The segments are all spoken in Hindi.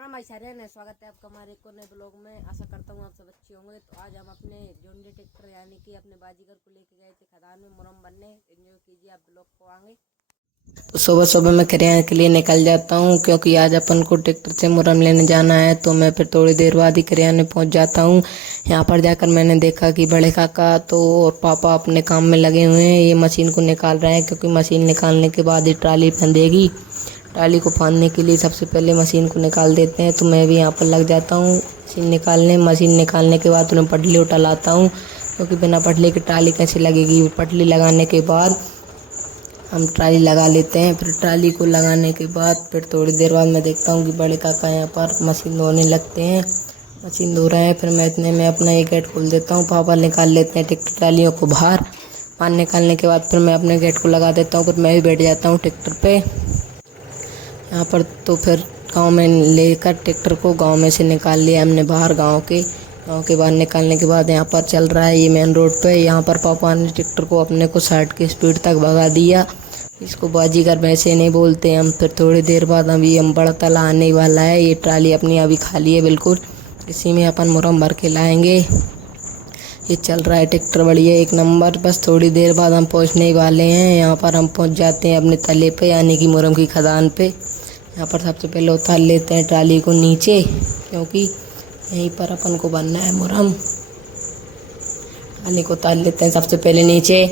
राम आचार्य ने स्वागत है आपका हमारे एक और नए ब्लॉग में। आशा करता हूँ आप सब अच्छे होंगे। तो आज हम अपने जॉन डीरे ट्रैक्टर यानी कि अपने बाजीगर को लेके गए थे खदान में मुरम बनने। एंजॉय कीजिए आप ब्लॉग को आगे। तो सुबह सुबह मैं किराया के लिए निकल जाता हूँ क्योंकि आज अपन को ट्रैक्टर से मुरम लेने जाना है। तो मैं फिर थोड़ी देर बाद ही किराया पहुँच जाता हूँ। यहाँ पर जाकर मैंने देखा कि बड़े काका तो और पापा अपने काम में लगे हुए हैं। ये मशीन को निकाल रहे हैं क्योंकि मशीन निकालने के बाद ही ट्राली बंधेगी। ट्राली को फाड़ने के लिए सबसे पहले मशीन को निकाल देते हैं। तो मैं भी यहाँ पर लग जाता हूँ मशीन निकालने के बाद उन्हें पटली उठा लाता हूँ क्योंकि बिना पटली की ट्राली कैसे लगेगी। पटली लगाने के बाद हम ट्राली लगा लेते हैं। फिर ट्राली को लगाने के बाद फिर थोड़ी देर बाद मैं देखता हूँ कि बड़े काका यहाँ पर मशीन धोने लगते हैं। मशीन धो रहे हैं। फिर मैं इतने में अपना एक गेट खोल देता हूँ। पापा निकाल लेते हैं ट्रैक्टर ट्रालियों को बाहर निकालने के बाद फिर मैं अपने गेट को लगा देता हूँ। फिर मैं भी बैठ जाता हूँ ट्रैक्टर पे यहाँ पर। तो फिर गांव में लेकर ट्रैक्टर को गांव में से निकाल लिया हमने बाहर। गांव के बाहर निकालने के बाद यहाँ पर चल रहा है ये मेन रोड पे। यहाँ पर पापा ने ट्रैक्टर को अपने को 60 की स्पीड तक भगा दिया। इसको बाजीगर वैसे नहीं बोलते हम। फिर थोड़ी देर बाद अभी हम बड़तला आने वाला है। ये ट्राली अपनी अभी खाली है बिल्कुल। इसी में अपन मुरम भर के लाएंगे। ये चल रहा है ट्रैक्टर बढ़िया एक नंबर। बस थोड़ी देर बाद हम पहुंचने ही वाले हैं। यहाँ पर हम पहुंच जाते हैं अपने तले पे यानी कि मुरम की खदान पे। यहाँ पर सबसे पहले उतार लेते हैं ट्राली को नीचे क्योंकि यहीं पर अपन को बनना है मुरम। ट्राली को उतार लेते हैं सबसे पहले नीचे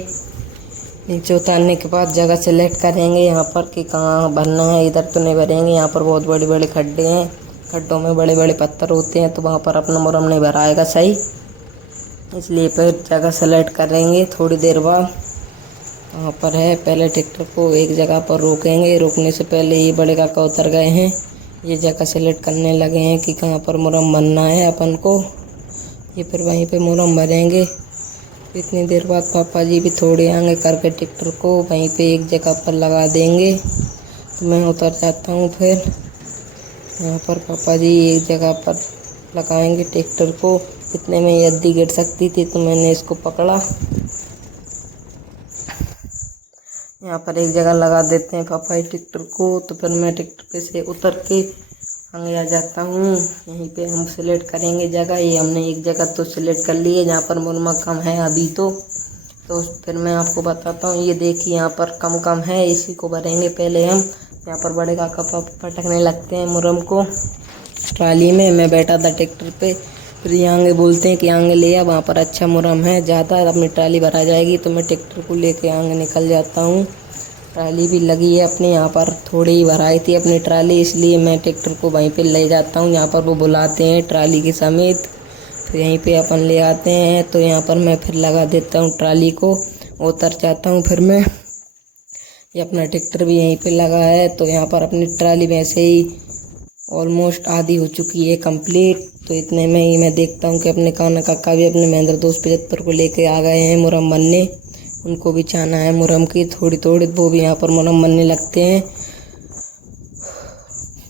उतारने के बाद जगह सेलेक्ट करेंगे यहाँ पर कि कहाँ भरना है। इधर तो नहीं भरेंगे, यहाँ पर बहुत बड़े बड़े खड्डे हैं। खड्डों में बड़े बड़े पत्थर होते हैं तो वहाँ पर अपना मुरम नहीं भराएगा सही, इसलिए फिर जगह सेलेक्ट करेंगे। थोड़ी देर बाद वहाँ पर है पहले ट्रैक्टर को एक जगह पर रोकेंगे। रोकने से पहले ये बड़े काका उतर गए हैं। ये जगह सेलेक्ट करने लगे हैं कि कहाँ पर मुरम बनना है अपन को। ये फिर वहीं पे मुरम भरेंगे। इतनी देर बाद पापा जी भी थोड़े आगे करके ट्रैक्टर को वहीं पे एक जगह पर लगा देंगे। तो मैं उतर जाता हूँ। फिर यहाँ पर पापा जी एक जगह पर लगाएंगे ट्रैक्टर को। इतने में यदि गिर सकती थी तो मैंने इसको पकड़ा। यहाँ पर एक जगह लगा देते हैं पापा ही ट्रैक्टर को। तो फिर मैं ट्रैक्टर पे से उतर के आगे आ जाता हूँ। यहीं पे हम सिलेक्ट करेंगे जगह। ये हमने एक जगह तो सिलेक्ट कर ली है जहाँ पर मुरमा कम है अभी। तो फिर मैं आपको बताता हूँ। ये देखिए यहाँ पर कम है, इसी को भरेंगे पहले हम। यहाँ पर बड़े काका पटकने लगते हैं मुरम को ट्राली में। मैं बैठा था ट्रैक्टर पे। फिर ये आगे बोलते हैं कि आगे ले आ, वहाँ पर अच्छा मुरम है ज़्यादा अपनी ट्राली भरा जाएगी। तो मैं ट्रैक्टर को लेके आगे निकल जाता हूँ। ट्राली भी लगी है अपनी। यहाँ पर थोड़ी ही भराई थी अपनी ट्राली, इसलिए मैं ट्रैक्टर को वहीं पे ले जाता हूँ। यहाँ पर वो बुलाते हैं ट्राली के समेत। फिर यहीं पे अपन ले आते हैं। तो यहाँ पर मैं फिर लगा देता हूँ ट्राली को, उतर जाता हूँ। फिर मैं ये अपना ट्रैक्टर भी यहीं पे लगा है। तो यहाँ पर अपनी ट्राली वैसे ही ऑलमोस्ट आधी हो चुकी है कंप्लीट। तो इतने में ही मैं देखता हूँ कि अपने काना काका भी अपने महेंद्र दोस्त 75 को लेके आ गए हैं मुरम बनने। उनको भी चाहना है मुरम की थोड़ी वो भी यहाँ पर मुरम बनने लगते हैं।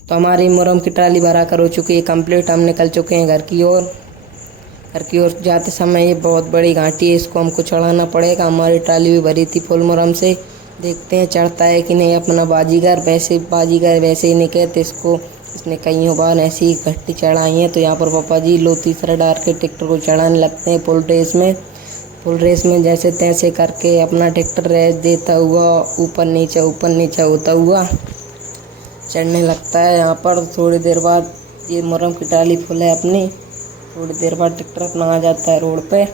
तो हमारी मुरम की ट्राली भरा कर हो चुकी है कंप्लीट। हम निकल चुके हैं घर की ओर। जाते समय ये बहुत बड़ी घाटी है, इसको हमको चढ़ाना पड़ेगा। हमारी ट्राली भी भरी थी फुल मुरम से। देखते हैं चढ़ता है कि नहीं अपना बाजीगर। वैसे ही नहीं कहते इसको, इसने कईयों बार ऐसी ही घट्टी चढ़ाई है। तो यहाँ पर पापा जी लो तीसरा डाल के ट्रैक्टर को चढ़ाने लगते हैं फुल रेस में जैसे तैसे करके अपना ट्रैक्टर रेस देता हुआ ऊपर नीचे होता हुआ चढ़ने लगता है। यहाँ पर थोड़ी देर बाद ये मुरम की ट्राली फुल है अपनी। थोड़ी देर बाद ट्रैक्टर अपना आ जाता है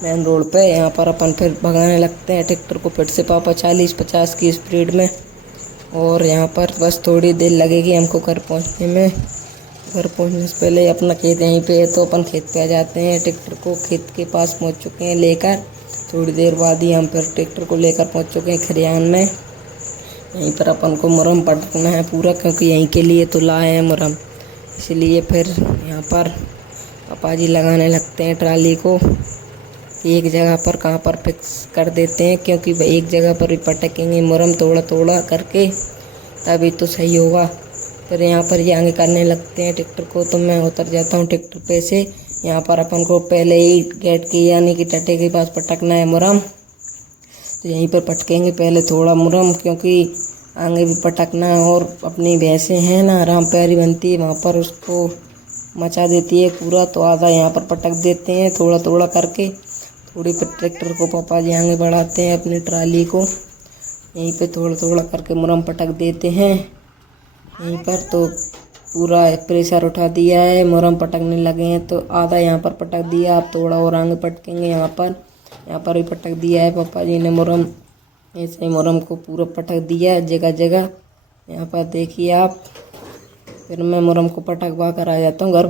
मेन रोड पे। यहाँ पर अपन फिर भगाने लगते हैं ट्रैक्टर को फिर से पापा 40-50 की स्पीड में। और यहाँ पर बस थोड़ी देर लगेगी हमको घर पहुँचने में। घर पहुँचने से पहले अपना खेत यहीं पे है तो अपन खेत पे आ जाते हैं। ट्रैक्टर को खेत के पास पहुँच चुके हैं लेकर। थोड़ी देर बाद ही हम फिर ट्रैक्टर को लेकर पहुँच चुके हैं खरियान में। यहीं पर अपन को मुरम पटकना है पूरा क्योंकि यहीं के लिए तो लाए हैं मुरम, इसलिए फिर यहाँ पर पापा जी लगाने लगते हैं ट्राली को। एक जगह पर कहाँ पर फिक्स कर देते हैं क्योंकि एक जगह पर भी पटकेंगे मुरम थोड़ा करके तभी तो सही होगा। फिर यहाँ पर ये आगे करने लगते हैं ट्रैक्टर को। तो मैं उतर जाता हूँ ट्रैक्टर पे से। यहाँ पर अपन को पहले ही गेट की यानी कि टट्टे के पास पटकना है मुरम। तो यहीं पर पटकेंगे पहले थोड़ा मुरम क्योंकि आगे भी पटकना है। और अपनी भैंसें हैं ना राम प्यारी बनती है, वहाँ पर उसको मचा देती है पूरा, तो आधा यहाँ पर पटक देते हैं थोड़ा थोड़ा करके। थोड़ी पे ट्रैक्टर को पापा जी आगे बढ़ाते हैं अपनी ट्राली को, यहीं पे थोड़ा थोड़ा करके मुरम पटक देते हैं यहीं पर। तो पूरा प्रेशर उठा दिया है, मुरम पटकने लगे हैं। तो आधा यहाँ पर पटक दिया, अब थोड़ा और आगे पटकेंगे। यहाँ पर भी पटक दिया है पापा जी ने मुरम। ऐसे ही मुरम को पूरा पटक दिया है जगह जगह। यहाँ पर देखिए आप, फिर मैं मुरम को पटकवा कर आ जाता हूँ घर।